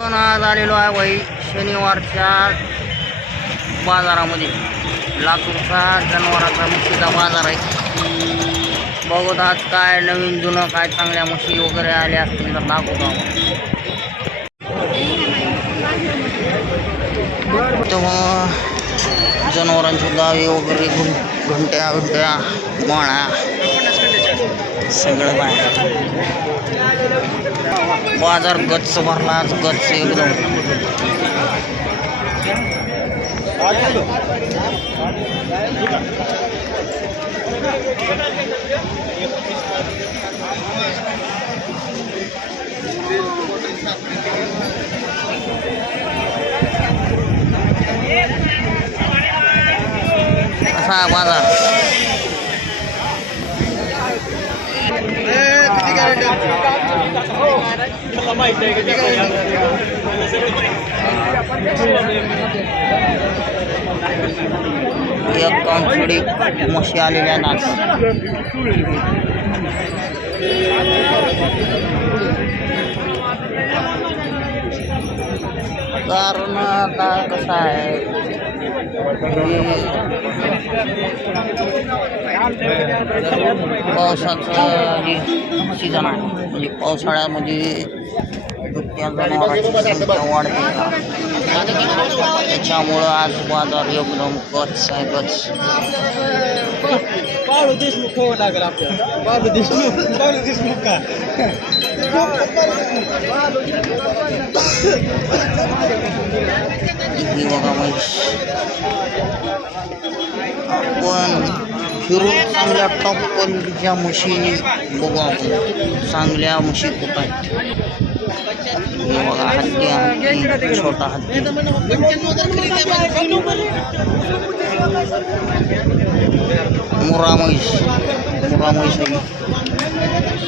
पण आज आलेलो आहे वही शनिवारच्या बाजारामध्ये. लातूरचा जनावरांचा म्हशीचा बाजार आहे. बघत आज काय नवीन जुनं काय चांगल्या म्हशी वगैरे आल्या असतील तर दाखवतो आपण. तेव्हा जनावरांचे दावे वगैरे घंट्या बिंट्या माळा सगळं बाहेर. बाजार गच्च भरला आज, गच्च एकदम. असा बाजार. एक काउंटडी म्हशी आलेल्या नाच. कारण आता कसं आहे पावसाचं जे सीझन आहे, म्हणजे पावसाळ्यामध्ये दुभत्या जनावरांची संख्या वाढते. त्याच्यामुळं आज बाजार एकदम गच्च आहे, गच्च. बाळू देशमुख हो लागला आपल्याला. बाळू देशमुख का ही बघा म्हैस. आपण फिरून चांगल्या टॉप क्वालिटीच्या म्हशी बघू आपण. चांगल्या म्हशी कुठं आहेत हे बघा. हत्ती, छोटा हत्ती. मुरा म्हैस आहे.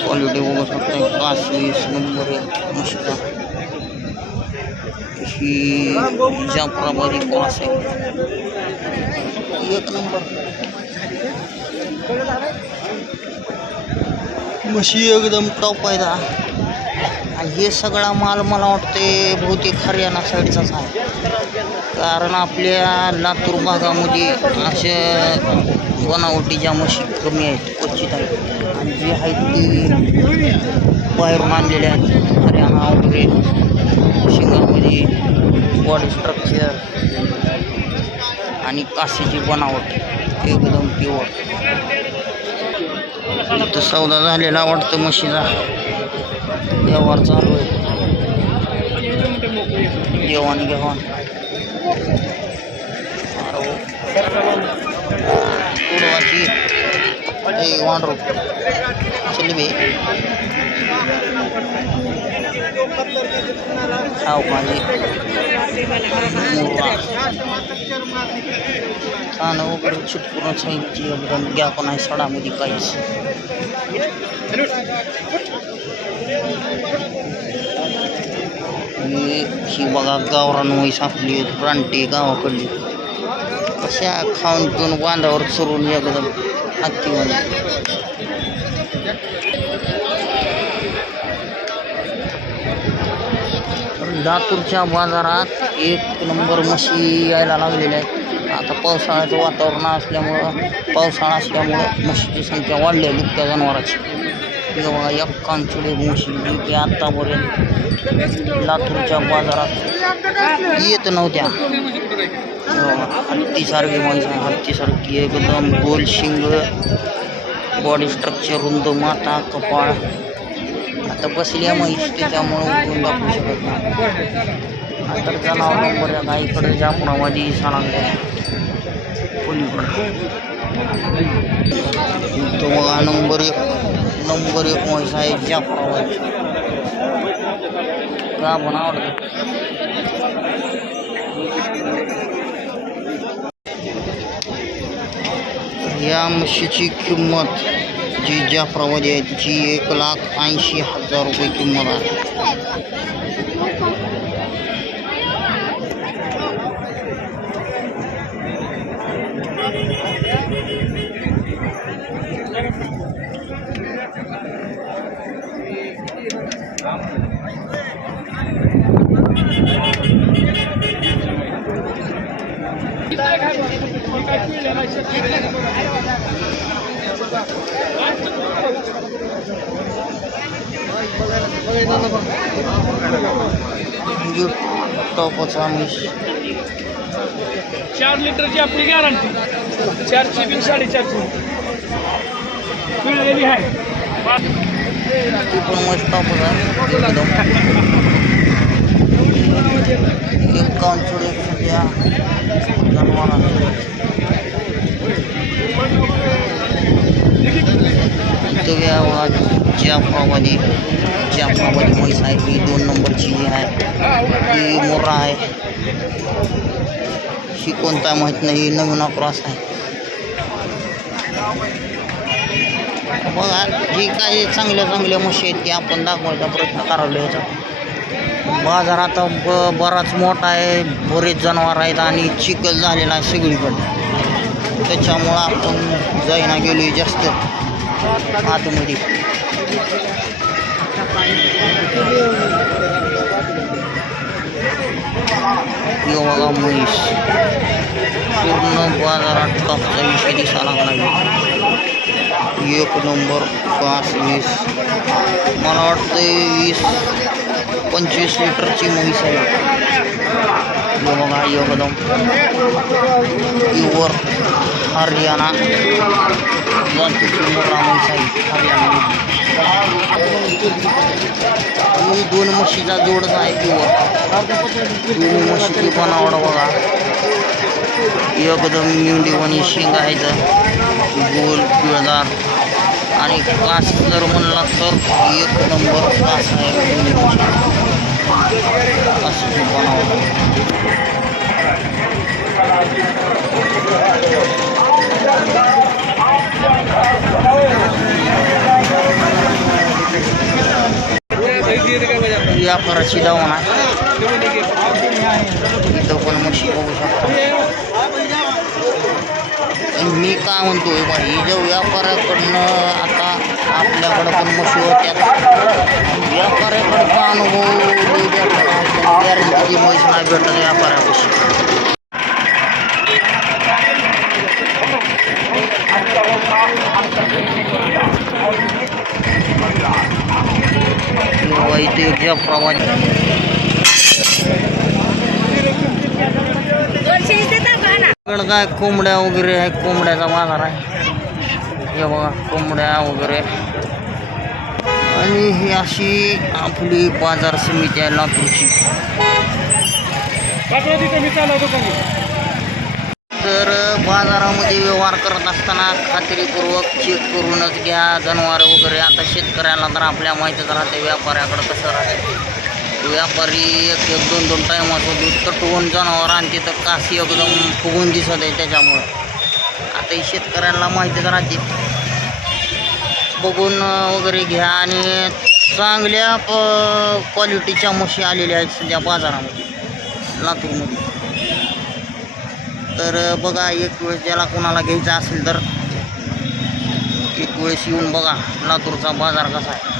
क्वालिटी बघू शकता. कास 20 नंबर म्हशीचा. ही जाफराबादी क्रॉस आहे, एक नंबर म्हशी एकदम टॉप आहे. आणि हे सगळा माल मला वाटते बहुतेक हरियाणा साईडचाच आहे. कारण आपल्या लातूर भागामध्ये अशा बनावटीच्या म्हशी कमी आहेत, क्वचित आहेत. आणि जी आहेत ती बाहेरून आणलेल्या आहेत, हरियाणा वगैरे. शिंगामध्ये बॉडी स्ट्रक्चर आणि काशीची बनावट एकदम प्युअर. इथं सौदा झालेला वाटतं म्हशीचा. व्यवहार चालू आहे, देवाणघेवाण. उडवाची वांडरू चल बे खाव पाहिजे. खाणं वगैरे चिटकून साईडची एकदम गॅप नाही सडामध्ये काहीच. ही बघा गावरान म्हैस आपली रानटी गावाकडली. कशा खाऊन पिऊन बांधावर चरून एकदम हत्तीमध्ये. लातूरच्या बाजारात एक नंबर म्हशी यायला लागलेल्या आहेत. आता पावसाळ्याचं वातावरण असल्यामुळं, पावसाळा असल्यामुळं म्हशीची संख्या वाढली आहे दुभत्या जनावराची. बघा एक कांचुडी म्हशी जी की आत्तापर्यंत लातूरच्या बाजारात येत नव्हत्या. हत्तीसारखी म्हैस आहे, हत्तीसारखी एकदम गोल शिंग, बॉडी स्ट्रक्चर, रुंद माथा, कपाळ. आता बसल्या म्हैस त्याच्यामुळं उठून दाखवू शकत नाही. तर जनावर नंबर एक गाईकडे जाफराबादी सांगले पलीकडं. तो बघा नंबर एक म्हैस आहे जाफराबादी. का पण आवडतं. या म्हशीची किंमत जी जाफराबादी आहे तिची 1,80,000 रुपये किंमत आहे. म्हणजे टॉपचा म्हैस 4 लिटरची आपली गॅरंटी 4ची बिन 4.5ची पिळलेली आहे ती पण म्हैस टॉपच आहे एकदम एक काम थोडे सध्या जाफराबादी म्हैस आहे ही 2 नंबरची जी आहे ही मोरा आहे ही कोणता माहीत नाही नवीन क्रॉस आहे बघा जी काही चांगल्या म्हशी आहेत ती आपण दाखवायचा प्रयत्न करायला याचा बाजार आता बराच मोठा आहे बरेच जनावर आहेत आणि चिखल झालेला आहे सगळीकडे त्याच्यामुळं आपण जाईना गेलो जास्त आतमध्ये यो बघा म्हैस पूर्ण बाजारात टॉपचा विषय दिसायला लागला 1 नंबर 5-20 मला वाटतं 20-25 लिटरची म्हैस आहे यो बघा एकदम प्युअर हरियाणा जातीची मोठा म्हैस आहे हरियाणा ही 2 म्हशीचा जोडच आहे प्युअर 2 म्हशीची बनावट बघा एकदम मेंढीवाणी शेंग आहे गोल पिळदार आणि कास जर म्हणला तर 1 नंबर कास आहे अशी बनावट व्यापाराची दावण आहे इथं पण म्हशी बघू शकता मी काय म्हणतोय बाई जर व्यापाऱ्याकडनं आता आपल्याकडं पण म्हशी होत्या व्यापाऱ्याकडचा अनुभव गॅरंटीची म्हैस नाही भेटत व्यापाऱ्यापाशी इथे जाफराबादी काय कोंबड्या वगैरे आहे कोंबड्याचा बाजार आहे हे बघा कोंबड्या वगैरे आणि ही अशी आपली बाजार समिती आहे लातूरची तर बाजारामध्ये व्यवहार करत असताना खात्रीपूर्वक चेक करूनच घ्या जनावर वगैरे आता शेतकऱ्याला तर आपल्या माहितीच राहते व्यापाऱ्याकडं कसं राहते व्यापारी 1-2 टायमाचं दूध तटवून जनावर आणते तर काशी एकदम फुगून दिसत आहे त्याच्यामुळं आता ही शेतकऱ्यांना माहितीच राहते बघून वगैरे घ्या आणि चांगल्या क्वालिटीच्या म्हशी आलेल्या आहेत सध्या बाजारामध्ये लातूरमध्ये तर बघा एक वेळेस ज्याला कोणाला घ्यायचा असेल तर एक वेळेस येऊन बघा लातूरचा बाजार कसा आहे